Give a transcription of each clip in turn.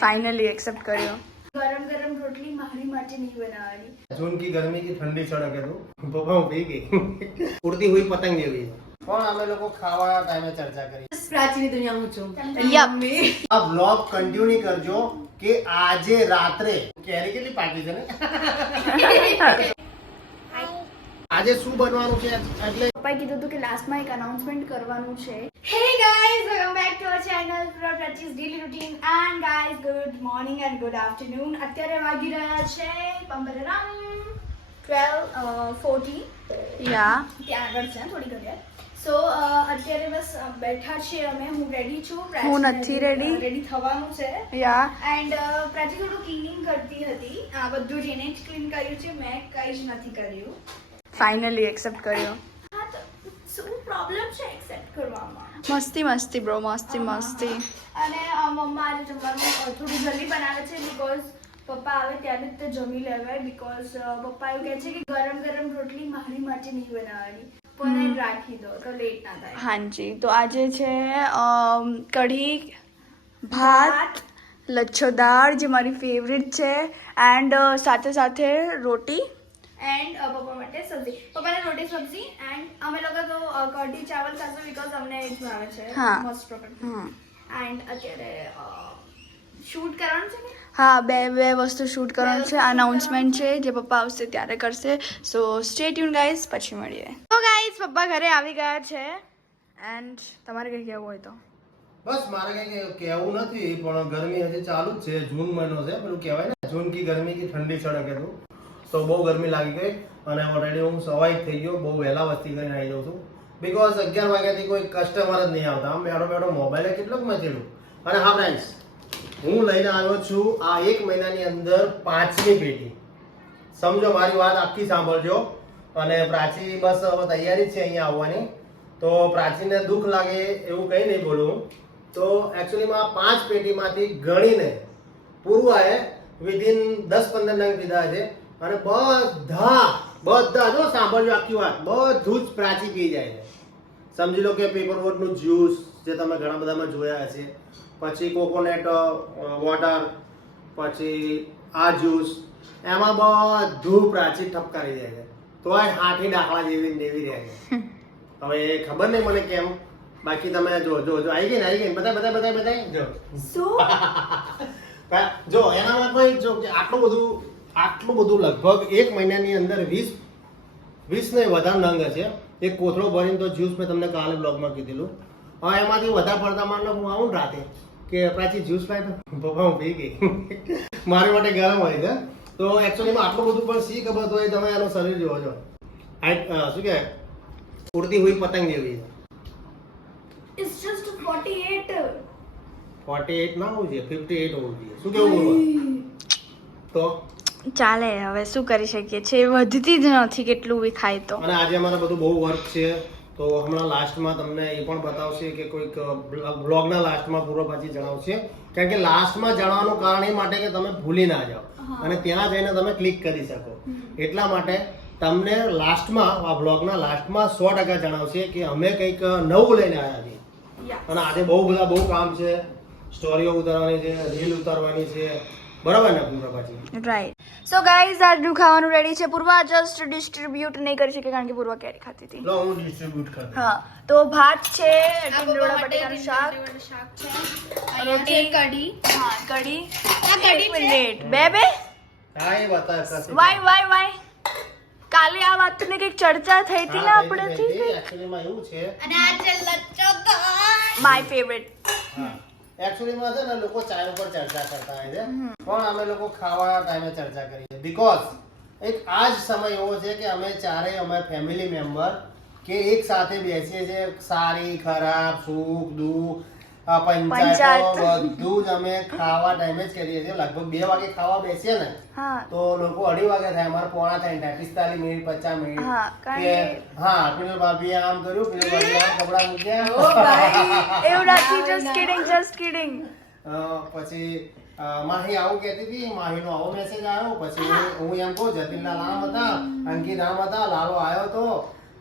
Finally accept કર્યો. ગરમ ગરમ રોટલી મારી માટે નહીં બનાવવાની. જૂન કી ગરમી કી ઠંડી સડક હે તું બબાઉ પી ગઈ. ઉડતી હોય પતંગ જેવી. પણ અમે લોકો ખાવાના ટાઈમે ચર્ચા કરી? પ્રાચીની દુનિયા હું છું. યમ્મી આ વ્લોગ કન્ટિન્યુ કરજો કે આજે રાત્રે. કેરી કેટલી પાકી છે ને? આજે શું બનવાનું છે? એટલે પપ્પાએ કીધું હતું કે લાસ્ટમાં એક અનાઉન્સમેન્ટ કરવાનું છે. Hey guys welcome back to our channel for Prachi's daily routine and guys good morning and good afternoon અત્યારે વાગી રહ્યા છે પંબરરામ ટ્વેલ્વ ફોર્ટી યા ત્યાં આગળ છે થોડી ઘડિયાળ સો અત્યારે બસ બેઠા છીએ અમે. હું રેડી છું. હું નથી રેડી રેડી થવાનું છે. યા એન્ડ પ્રાચી થોડું ક્લીનિંગ કરતી હતી. આ બધું જેને જ ક્લીન કર્યું છે. મેં કંઈ જ નથી કર્યું. ફાઇનલી એક્સેપ્ટ કર્યો. હા તો શું પ્રોબ્લેમ છે એક્સેપ્ટ કરવામાં? મસ્તી મસ્તી બ્રો મસ્તી મસ્તી. અને મમ્મા આજે જમવાનું થોડું જલ્દી બનાવે છે બીકોઝ પપ્પા આવે ત્યારે તે જમી લેવાય બીકોઝ પપ્પા એવું કહે છે કે ગરમ ગરમ રોટલી મારી માટે નહીં બનાવવાની. પણ રાખી દો તો લેટ ના થાય. હાજી તો આજે છે કઢી ભાત લચ્છો દાળ જે મારી ફેવરેટ છે એન્ડ સાથે સાથે રોટી. એન્ડ પપ્પા uh, માટે સબ્જી. પપ્પાને રોટી સબ્જી એન્ડ અમે લોકો તો કઢી ચાવલ ખાશું બીકોઝ અમને જ ભાવે છે. મોસ્ટ પ્રોબ્લેમ એન્ડ અત્યારે શૂટ કરવાનું છે હા બે બે વસ્તુ શૂટ કરવાનું છે. અનાઉન્સમેન્ટ છે જે પપ્પા આવશે ત્યારે કરશે. સો સ્ટે ટ્યુન ગાઈઝ પછી મળીએ. તો ગાઈઝ પપ્પા ઘરે આવી ગયા છે. એન્ડ તમારે કંઈ કહેવું હોય તો? બસ મારે કંઈ કહેવું નથી પણ ગરમી હજી ચાલુ જ છે. જૂન મહિનો છે પેલું કહેવાય ને જૂન કી ગરમી કી ઠંડી સડક હતું તો બહુ ગરમી લાગી ગઈ અને ઓલરેડી હું સવાઈ થઈ ગયો, બહુ વહેલા વસ્તી કરીને આવી જાઉં છું. બીકોઝ અગિયાર વાગ્યાથી કોઈ કસ્ટમર જ નહીં આવતા. આમ બેઠો બેઠો મોબાઈલે કેટલોક મચેલું. અને હા ફ્રેન્ડ્સ હું લઈને આવ્યો છું આ એક મહિનાની અંદર પાંચમી પેટી સમજો મારી વાત આખી સાંભળજો. અને પ્રાચી બસ હવે તૈયારી છે અહીંયા આવવાની. તો પ્રાચીને દુઃખ લાગે એવું કંઈ નહીં બોલું. તો એકચ્યુઅલીમાં પાંચ પેટીમાંથી ગણીને પૂર્વાએ વિધિન દસ પંદર નંગ લીધા છે. અને બધા બધા જો સાંભળજો આખી વાત. બધું જ પ્રાચી પી જાય છે. સમજી લો કે પેપર બોટનું જ્યુસ જે તમે ઘણા બધામાં જોયા હશે. પછી કોકોનટ વોટર પછી આ જ્યુસ એમાં બધું પ્રાચી ઠપકારી જાય છે. તોય હાથી દાખલા જેવી દેવી રહ્યા રહે છે. હવે એ ખબર નહીં મને કેમ? બાકી તમે જો જો જો આવી ગઈ ને આવી ગઈ બધા બધા બધા બધા જો. જો એનામાં કોઈ જો કે આટલું બધું આટલું બધું લગભગ એક મહિનાની અંદર વીસ વીસ ને વધારે નંગ હશે. એક કોથળો ભરીને તો જ્યુસ મેં તમને કાલે બ્લોગમાં કીધેલું. હા એમાંથી વધારે પડતા માનલો હું આવું રાતે કે પ્રાચી જ્યુસ લાય તો પપ્પા હું પી ગઈ. મારી માટે ગરમ હોય છે. તો એકચ્યુઅલીમાં આટલું બધું પણ સી ખબર હોય તમે એનું શરીર જોવો છો. શું કહેવાય? ઉડતી હોય પતંગ જેવી ઇટ્સ જસ્ટ 48 ફોર્ટી એટ ના હોવું જોઈએ ફિફ્ટી એટ હોવું જોઈએ. શું કેવું બોલો? તો ચાલે હવે શું કરી શકીએ? છે વધતી જ નથી કેટલું બી ખાય તો. અને આજે અમારે બધું બહુ વર્ક છે તો હમણાં લાસ્ટમાં તમને એ પણ બતાવશે કે કોઈક બ્લોગના લાસ્ટમાં પૂર્વ પછી જણાવશે. કારણ કે લાસ્ટમાં જણાવવાનું કારણ એ માટે કે તમે ભૂલી ના જાઓ. અને ત્યાં જઈને તમે ક્લિક કરી શકો. એટલા માટે તમને લાસ્ટમાં આ બ્લોગના લાસ્ટમાં સો ટકા જણાવશે કે અમે કંઈક નવું લઈને આવ્યા છીએ. અને આજે બહુ બધા બહુ કામ છે. સ્ટોરીઓ ઉતારવાની છે રીલ ઉતારવાની છે. બરાબર ને પૂર્વ પાછી? રાઈટ સો ગાઈઝ આજનું ખાવાનું રેડી છે. પૂર્વા જસ્ટ ડિસ્ટ્રીબ્યુટ નહીં કરી શકે કારણ કે પૂર્વા કેરી ખાતી હતી. લો હું ડિસ્ટ્રીબ્યુટ કરું હા તો ભાત છે ટીંડોળા બટેકાનું શાક. શાક છે. રોટી કઢી. હા કઢી. આ કઢી છે? મિનિટ બે બે. હા એ કશે વાય વાય વાય કાલે આ વાતની કંઈક ચર્ચા થઈ હતી ને આપણેથી એકચ્યુઅલીમાં એવું છે. અને આ છે લચ્છો માય ફેવરેટ એકચ્યુઅલીમાં છે ને લોકો ચાય ઉપર ચર્ચા કરતા હોય છે. પણ અમે લોકો ખાવાના ટાઈમે ચર્ચા કરીએ બીકોઝ એક આ જ સમય એવો છે કે અમે ચારેય અમે ફેમિલી મેમ્બર કે એક સાથે બેસીએ છીએ. સારી ખરાબ સુખ દુઃખ પંચાયતો. બધું જ અમે ખાવા ટાઈમે જ કરીએ છીએ. લગભગ બે વાગે ખાવા બેસીએ ને તો લોકો અઢી વાગે થાય. અમારે પોણા થાય થાય. પિસ્તાલીસ મિનિટ પચાસ મિનિટ. કે હા પિનલ ભાભી આમ કર્યું પિનલ ભાભી આમ કપડા મૂક્યા. એવું નથી. જસ્ટ કિડિંગ જસ્ટ કિડિંગ પછી માહી આવું કહેતી હતી. માહીનો આવો મેસેજ આવ્યો. પછી હું- હું એમ કહું જતીનના નામ હતા અંકિત નામ હતા લાલો આવ્યો તો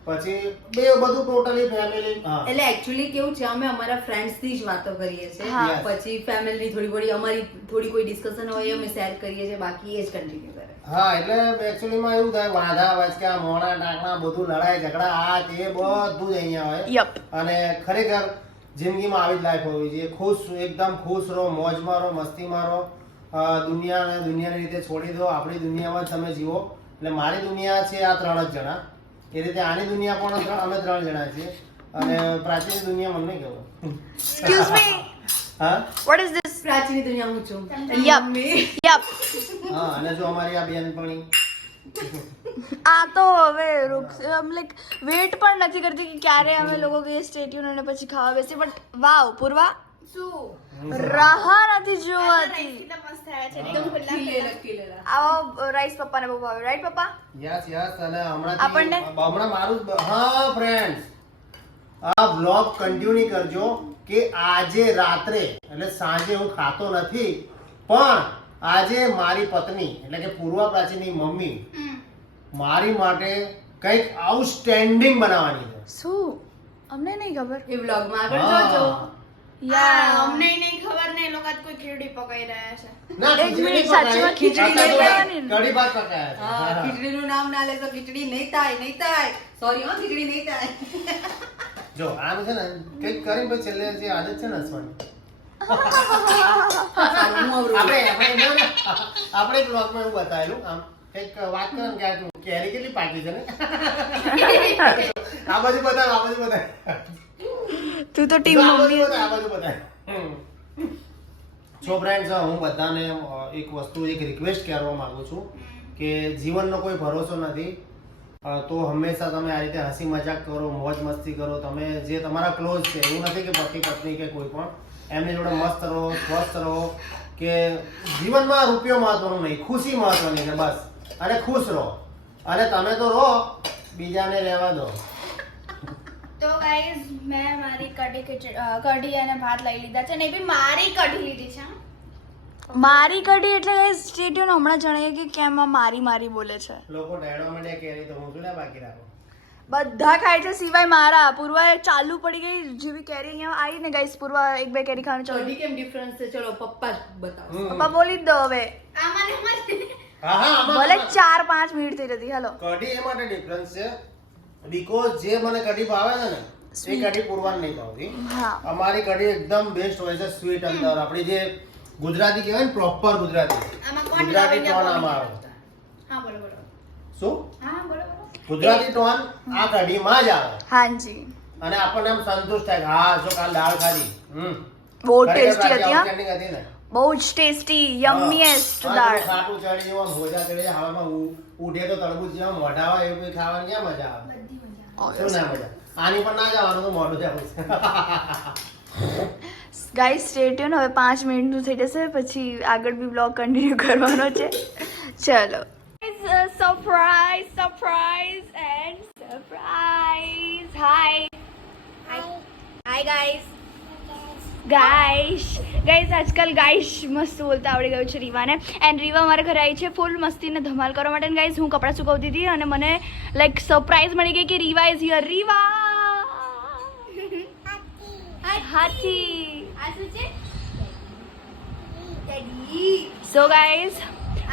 પછી બે બધું ટોટલી ફેમિલી એટલે એકચ્યુઅલી કેવું છે અમે અમારા ફ્રેન્ડ્સથી જ વાતો કરીએ છીએ. પછી ફેમિલી થોડી થોડી અમારી થોડી કોઈ ડિસ્કશન હોય અમે શેર કરીએ છીએ બાકી એ જ કન્ટિન્યુ કરે. હા એટલે actually માં એવું થાય વાંધા વચકા મોણા ટાંકણા બધું લડાઈ ઝઘડા આ તે બધું જ અહીંયા હોય. અને ખરેખર જિંદગીમાં આવી જ લાઈફ હોવી જોઈએ. ખુશ એકદમ ખુશ રહો મોજમાં મારો મસ્તીમાં મારો દુનિયા દુનિયાને દુનિયાની રીતે છોડી દો. આપણી દુનિયામાં જ તમે જીવો. એટલે મારી દુનિયા છે આ ત્રણ જ જણા. એ રીતે આની દુનિયા પણ ત્રણ- અમે ત્રણ જણા છીએ. અને પ્રાચીન દુનિયા મને નહીં ખબર. એક્સક્યુઝ મી હા? વોટ ઇઝ ધીસ પ્રાચીન દુનિયા હું છું. યપ યપ હા અને જો અમારી આ બેનપણી. આ તો હવે લાઈક વેટ પણ નથી કરતી કે ક્યારે અમે લોકો કે સ્ટેટ્યુન અને પછી ખાવા બેસી બટ વાવ પૂર્વા? શું? રાહ નથી જોવાતી. આવો રાઈસ પપ્પાને બહુ ભાવે રાઈટ પપ્પા યસ યસ અને આપણને? હમણાં હમણાં મારું હા ફ્રેન્ડ્સ આ બ્લોગ કન્ટિન્યુ કરજો કે આજે રાત્રે એટલે સાંજે હું ખાતો નથી પણ આજે મારી પત્ની એટલે કે પૂર્વ પ્રાચીની મમ્મી મારી માટે કંઈક આઉટસ્ટેન્ડિંગ બનાવવાની છે. શું? અમને નહીં ખબર. એ વ્લોગમાં આગળ જોજો. હા, અમને નહીં ખબર ને લોકો કોઈ ખીરડી પકાઈ રહ્યા છે. એક મિનિટ, સાચીમાં ખીચડી અત્યારે નહીં તો બનાવવાની ને? કઢી ભાત પકાયા. છે. હા હા. ખીચડીનું નામ ના લેતો ખીચડી નહીં થાય નહીં થાય. સોરી હા ખીચડી નહીં થાય. જો આમ છે ને કંઈક કરીને પછી છેલ્લે જે આદત છે ને હસવાની. આપણે આપણે એક બ્લોગમાં એવું બતાવેલું. આમ કંઈક વાત કરે કે કેરી કેટલી પાકી છે ને? આ બાજુ બતાવ આ બાજુ બતાવ. તું તો ટીમ મમ્મી. જો ફ્રેન્ડ્સ હું બધાને એક વસ્તુ એક રિક્વેસ્ટ કરવા માંગુ છું કે જીવનનો કોઈ ભરોસો નથી. તો હંમેશા તમે આ રીતે હસી મજાક કરો મોજ મસ્તી કરો. તમે જે તમારા ક્લોઝ છે એવું નથી કે પતિ પત્ની કે કોઈ પણ. એમની જોડે મસ્ત રહો સ્વસ્થ રહો કે જીવનમાં રૂપિયો મહત્વનું નહીં ખુશી મહત્વની છે બસ. અને ખુશ રહો. અને તમે તો રહો બીજાને રહેવા દો. ગાઈઝ મેં મારી કઢી ખીચડી કઢી અને ભાત લઈ લીધા છે ને એ બી મારી કઢી લીધી છે મારી કઢી એટલે સ્ટેટ્યુન હમણાં જણાવીએ કે કેમ મારી મારી બોલે છે. લોકો ડેડો મને કેરી તો હું શું બાકી રાખો? બધા ખાય છે સિવાય મારા. પૂર્વા ચાલુ પડી ગઈ જેવી કેરી અહીંયા આવી ને ગાઈસ પૂર્વા એક બે કેરી ખાવાનું ચાલુ. કેમ ડિફરન્સ છે? ચલો પપ્પા બતાવો. પપ્પા બોલી દો હવે. આમાં ભલે. ચાર પાંચ મિનિટ થઈ જતી હેલો. કઢી એ માટે ડિફરન્સ છે. બીકોઝ જે મને કઢી ભાવે છે ને એ કઢી પૂરવાની નહીં ભાવતી. અમારી કઢી એકદમ બેસ્ટ હોય છે સ્વીટ અંદર. આપણી જે ગુજરાતી કહેવાય ને પ્રોપર ગુજરાતી. ગુજરાતી ટોન આમાં આવે? હા શું? હા ગુજરાતી ટોન આ કઢીમાં જ આવે. હાજી. અને આપણને એમ સંતુષ્ટ થાય હા જો કાલ દાળ ખાધી. હમ. બહુ ટેસ્ટી હતી હા? બહુ જ ટેસ્ટી યમ્મીએસ્ટ દાળ. ખાટું ચડી જવું ભોજા ચડી હવામાં ઉ- ઉઠે તો તરબૂચ જેવા મોઢા હોય એવું કઈ ખાવાની ક્યાં મજા આવે? બધી મજા શું ના મજા આની પણ ના જવાનું તો મોઢું જવું ગાઈસ સ્ટેટ્યુન હવે પાંચ મિનિટનું થઈ જશે પછી આગળ બી બ્લોગ કન્ટિન્યુ કરવાનો છે. ચલો. Surprise surprise and surprise hi hi guys guys guys આજકાલ ગાઈશ મસ્ત બોલતા આવડી ગયું છે રીવાને. એન્ડ રીવા મારા ઘરે આવી છે ફૂલ મસ્તીને ધમાલ કરવા માટે. ગાઈશ હું કપડાં સુકવતી હતી અને મને લાઈક સરપ્રાઈઝ મળી ગઈ કે રીવા ઇઝ હિયર રીવા! હાથી. સો ગાઈઝ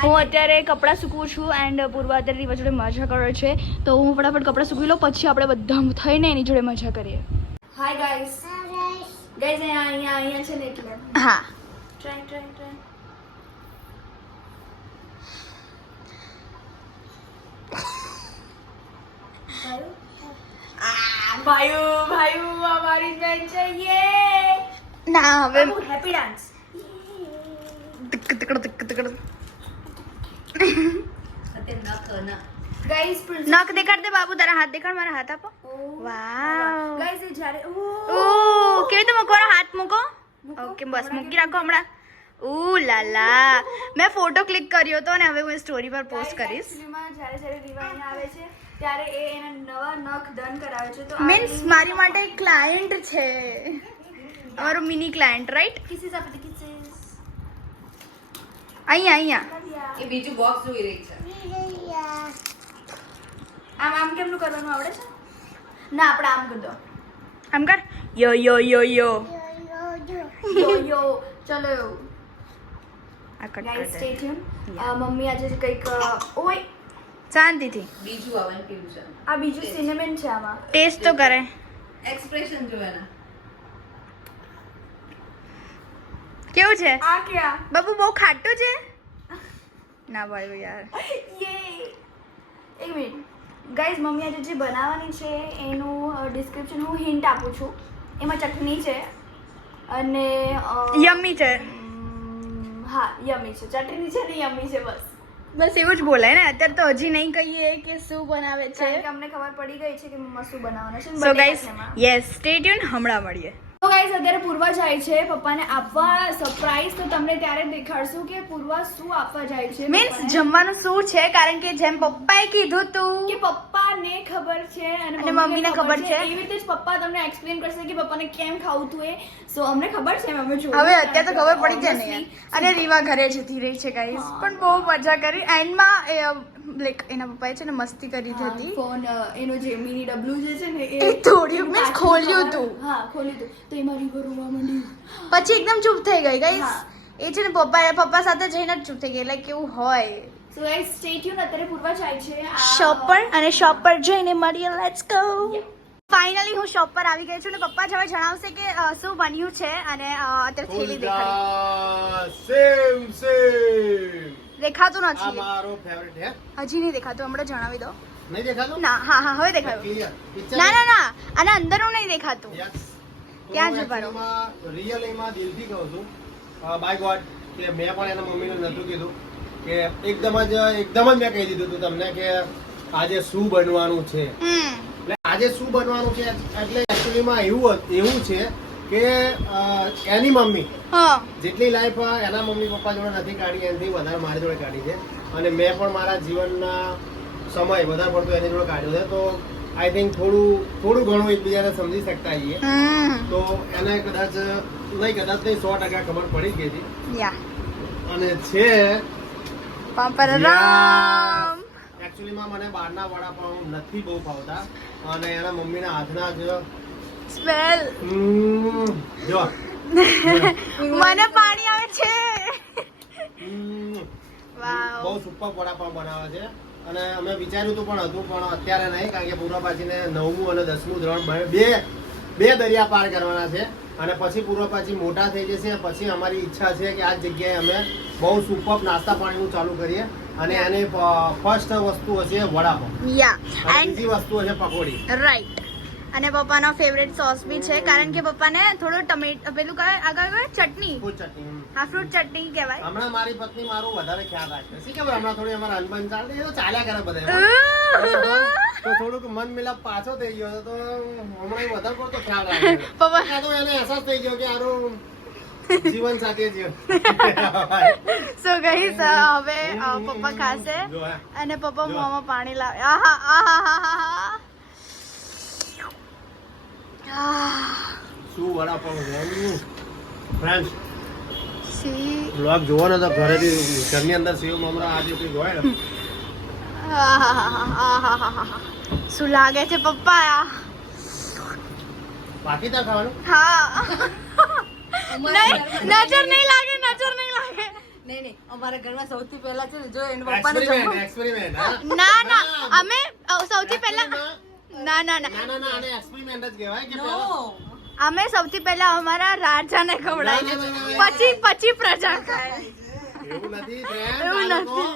હું અત્યારે કપડાં સૂકવું છું એન્ડ પૂર્વા અત્યારે રીવા જોડે મજા કરે છે. તો હું ફટાફટ કપડાં સૂકવી લઉં પછી આપણે બધા થઈને એની જોડે મજા કરીએ. હાય ગાઈઝ ગાઈઝ અહીંયા અહીંયા અહીંયા છે ને એટલે. હા. ટ્રાય ટ્રાય ટ્રાય ભાઈઓ ભાઈઓ અમારી બેન છે યે. ના હવે હેપી ડાન્સ તિક તિકડ તિક તિકડ અત્યારે નખ ના ગાઈઝ નખ દેખાડ દે બાબુ તારા હાથ દેખાડ મારા હાથ આપો. વાવ. ગાઈસ એ જ્યારે ઓ. કેવી રીતે મૂકવાનો હાથ મૂકો? ઓકે બસ મૂકી રાખો હમણાં. ઓ લાલા મેં ફોટો ક્લિક કર્યો હતો અને હવે હું સ્ટોરી પર પોસ્ટ કરીશ. જ્યારે જ્યારે રીવા આવે છે ત્યારે એ એના નવા નખ ડન કરાવે છે. તો મીન્સ મારી માટે ક્લાયન્ટ છે. અમારો મિની ક્લાયન્ટ રાઈટ કિસીસ આપી દે કિસીસ અહીંયા અહીંયા. એ બીજું બોક્સ જોઈ રહી છે. આમ આમ કેમનું કરવાનું આવડે છે? ના આપણે આમ કરી દો. આમ કર. યો યો યો યો. યો યો. ચલો. આ કટ કર સ્ટે ટ્યુન મમ્મી આજે કંઈક ઓય. શાંતિથી. બીજું આવે ને પીવું છે? આ બીજું સિનેમેન છે આમાં. ટેસ્ટ તો કરે. એક્સપ્રેશન જોવાના. કેવું છે? આ ક્યાં? બાબુ બહુ ખાટું છે? ના ભાઈ યાર. યે. એક મિનિટ. ગાઈઝ મમ્મી આજે જે બનાવવાની છે એનું ડિસ્ક્રિપ્શન હું હિન્ટ આપું છું. એમાં ચટણી છે અને યમ્મી છે. હા યમી છે. ચટણી છે ને યમી છે બસ. બસ એવું જ બોલાય ને. અત્યારે તો હજી નહીં કહીએ કે શું બનાવે છે. અમને ખબર પડી ગઈ છે કે મમ્મા શું બનાવવાના છે સો યસ સ્ટે ટ્યુન હમણાં મળીએ. તો ગાઈસ અત્યારે પૂર્વા જાય છે. પપ્પાને આપવા સરપ્રાઈઝ તો તમને ત્યારે દેખાડશું કે પૂર્વા શું આપવા જાય છે મીન્સ જમવાનું શું છે? કારણ કે જેમ પપ્પાએ કીધું તું. કે પપ્પાને ખબર છે અને મમ્મીને ખબર છે. એવી રીતે જ પપ્પા તમને એક્સપ્લેન કરશે કે પપ્પાને કેમ ખાવું તું એ. સો અમને ખબર છે અમે જોયું હવે અત્યારે તો ખબર પડી જાય ને Honestly, યાર અને રીવા ઘરે જતી રહી છે ગાઈસ પણ બહુ મજા કરી. એન્ડમાં લાઈક એના પપ્પાએ છે ને મસ્તી કરી હા, હતી. ફોન એનો જે મિની ડબલ્યુ જે છે ને એ થોડ્યું મેં ખોલ્યું હતું તું. હા ખોલ્યું હતું તો એમાં રીવર રોવા માંડી. પછી એકદમ ચૂપ થઈ ગઈ ગાઈસ એ છે ને પપ્પા પપ્પા સાથે જઈને જ ચૂપ થઈ ગઈ લાઈક એવું હોય. સો ગાઈસ સ્ટે ટ્યુન અત્યારે પૂર્વા જાય છે. શોપ પર અને શોપ પર જઈને મળીએ. લેટ્સ ગો ફાઇનલી હું શોપ પર આવી ગઈ છું અને પપ્પા જ હવે જણાવશે કે શું બન્યું છે અને અત્યારે થેલી દેખાડી. સેમ સેમ દેખાતું નથી. મારો ફેવરિટ હે. હજી નહીં દેખાતું હમણાં જણાવી દો. નહીં દેખાતું? ના હા હા હવે દેખાયું. ના ના ના અને અંદરનું નહીં દેખાતું. ત્યાં જ માં real એમાં દિલથી કહું છું. બાય ગોડ કે મેં પણ એના મમ્મીને નહોતું કીધું કે એકદમ જ એકદમ જ મેં કહી દીધું હતું તમને કે આજે શું બનવાનું છે. એટલે આજે શું બનવાનું છે? એટલે એકચ્યુઅલીમાં એવું એવું છે કે એની મમ્મી. જેટલી લાઈફ એના મમ્મી પપ્પા જોડે નથી કાઢી એનાથી વધારે મારી જોડે કાઢી છે. અને મેં પણ મારા જીવનના સમય વધારે પડતો એની જોડે કાઢ્યો છે. તો આઈ થિંક થોડું થોડું ઘણું એકબીજાને સમજી શકતા છીએ તો એને કદાચ નહીં કદાચ નહીં સો ટકા ખબર પડી ગઈ હતી. અને છે એકચ્યુઅલીમાં મને બહારના વડાપાઉં નથી બહુ ભાવતા અને એના મમ્મીના હાથના જ સ્મેલ. જો. મને પાણી આવે છે. વાવ. બહુ સુપર વડાપાવ બનાવે છે. અને અમે વિચાર્યું હતું પણ હતું પણ અત્યારે નહીં કારણ કે પૂર્વપાચીને નવમું અને દસમું ધોરણ બે બે દરિયા પાર કરવાના છે. અને પછી પૂર્વપાચી મોટા થઈ જશે પછી અમારી ઈચ્છા છે કે આ જગ્યાએ અમે બહુ સુપર નાસ્તા પાણીનું ચાલુ કરીએ. અને એની ફર્સ્ટ વસ્તુ હશે વડાપાવ. યા એન્ડ બીજી વસ્તુ હશે પકોડી. રાઈટ અને પપ્પાનો ફેવરેટ સોસ બી છે. કારણ કે પપ્પાને થોડું ટમેટ પેલું કહે આગળ કહે ચટણી. હા ફ્રૂટ ચટણી કહેવાય. હમણાં મારી પત્ની મારું વધારે ખ્યાલ રાખે છે. કે હમણાં થોડી અમારા અનબન ચાલે એ તો ચાલ્યા કરે બધા. તો થોડુંક મન મિલાપ પાછો થઈ ગયો તો હમણાં વધારે પડતો ખ્યાલ રાખે પપ્પા તો એને અહેસાસ થઈ ગયો કે આરું જીવન સાથે જીવ સો ગઈસ હવે પપ્પા ખાશે અને પપ્પા મોમાં પાણી લાવે. આહા આહા આહા હા આહ. શું વડાપાઉં છે ફ્રેન્ડ્સ સી. બ્લોગ જોવો ને તો ઘરેથી ઘરની અંદર સેવ મમરા આજે કંઈક હોય ને. શું લાગે છે પપ્પા? બાકી તો ખાવાનું? હા. નહીં નજર નહીં લાગે નજર નહીં લાગે. નહીં નહીં અમારા ઘરમાં સૌથી પહેલા છે ને જો એના પપ્પાને ના ના અમે સૌથી પહેલા ના ના ના ના ના ના આને એક્સપેરિમેન્ટ જ કહેવાય કે અમે સૌથી પહેલા અમારા રાજાને ખવડાવીએ. પછી પછી પ્રજા ખાય એવું નથી friend. એવું નથી.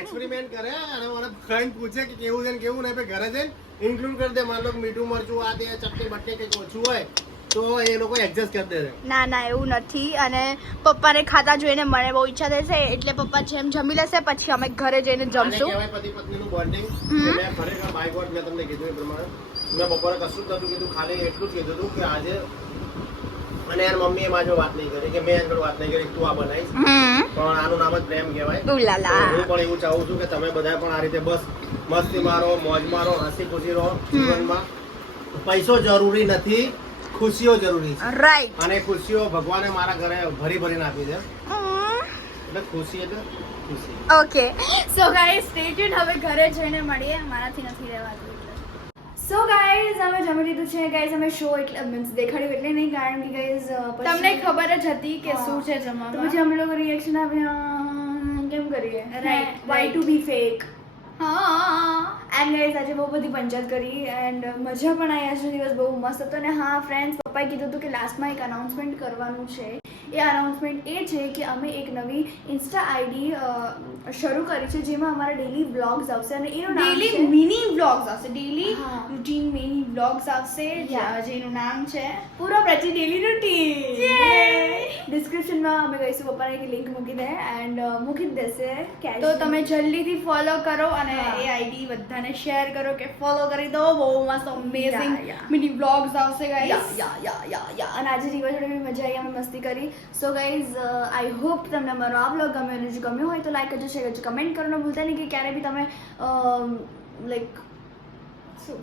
experiment કરે અને મને ફ્રેન્ડ પૂછે કે કેવું છે ને કેવું નહીં ઘરે જઈને include કરી દે માન લો મીઠું મરચું આ તે ચટણી બટણી કંઈક ઓછું હોય તો એ લોકો એડજસ્ટ કરી દે. ના ના એવું નથી. અને પપ્પાને ખાતા જોઈને મને બહુ ઈચ્છા થશે એટલે પપ્પા જેમ જમી લેશે પછી અમે ઘરે જઈને જમશું. પતિ પત્નીનું. હમ. મેં ખરેખર બાય ગોડ મેં તમને કીધું એ પ્રમાણે. મેં બપોરે કશું જ નતું કીધું ખાલી એટલું જ કીધું હતું કે આજે અને યાર મમ્મીએ મારી જોડે વાત નહીં કરી કે મેં આગળ વાત નહીં કરી તું આ બનાવીશ. પણ આનું નામ જ પ્રેમ કહેવાય. હું પણ એવું ચાહું છું કે તમે બધા પણ આ રીતે બસ મસ્તી મારો મોજ મારો હસી ખુશી રહો જીવનમાં પૈસો જરૂરી નથી ખુશીઓ જરૂરી છે. રાઈટ અને ખુશીઓ ભગવાને મારા ઘરે ભરી ભરીને આપી છે. એટલે ખુશી એટલે ખુશી. Okay so guys stay tune હવે ઘરે જઈને મળીએ. મારાથી નથી રહેવાતું સો ગાઈઝ અમે જમી લીધું છે. ગાઈઝ અમે શો એટલે મીન્સ દેખાડ્યું એટલે નહીં કારણ કે ગાઈઝ તમને ખબર જ હતી કે શું છે તો પછી અમે લોકો રિએક્શન આપ્યા કેમ કરીએ? Right why to be fake and guys આજે બહુ બધી પંચાયત કરી એન્ડ મજા પણ આવી. આજનો દિવસ બહુ મસ્ત હતો. અને હા ફ્રેન્ડ્સ પપ્પાએ કીધું હતું કે લાસ્ટમાં એક અનાઉન્સમેન્ટ કરવાનું છે. એ અનાઉન્સમેન્ટ એ છે કે અમે એક નવી ઇન્સ્ટા આઈડી શરૂ કરી છે જેમાં અમારા ડેલી બ્લોગ્સ આવશે અને એનું ડેલી મિની વ્લોગ્સ આવશે ડેલી રૂટીન મિની વ્લોગ્સ આવશે જેનું નામ છે. પૂરો પ્રચી ડેલી રૂટીન ડિસ્ક્રિપ્શનમાં અમે કહીશું પપ્પાને એક લિંક મૂકી દે એન્ડ મૂકી દેશે. તો તમે જલ્દીથી ફોલો કરો અને એ આઈડી બધાને શેર કરો કે ફોલો કરી દો. બહુ મસ્ત અમેઝિંગ. મિની વ્લોગ્સ આવશે guys yeah yeah yeah yeah અને આજે રીવા જોડે બી મજા આવી અમે મસ્તી કરી. સો ગાઈઝ આઈ હોપ તમને મારો આ બ્લોગ ગમ્યો અને જો ગમ્યો હોય તો લાઈક કરજો શેર કરજો કમેન્ટ કરવાનું ભૂલતા નહીં કે ક્યારે બી તમે લાઈક શું?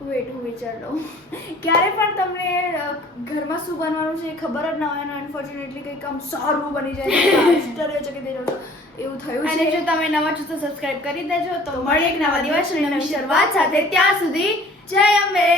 વેટ હું વિચાર લઉં ક્યારે પણ તમને ઘરમાં શું બનવાનું છે ખબર જ ના હોય અને અનફોર્ચ્યુનેટલી કંઈક આમ સારું બની જાય જાઓ છો. એવું થયું અને જો છે તમે નવા છો તો સબસ્ક્રાઇબ કરી દેજો. તો મળીએ એક નવા દિવસ નવી શરૂઆત સાથે. ત્યાં સુધી જય અંબે.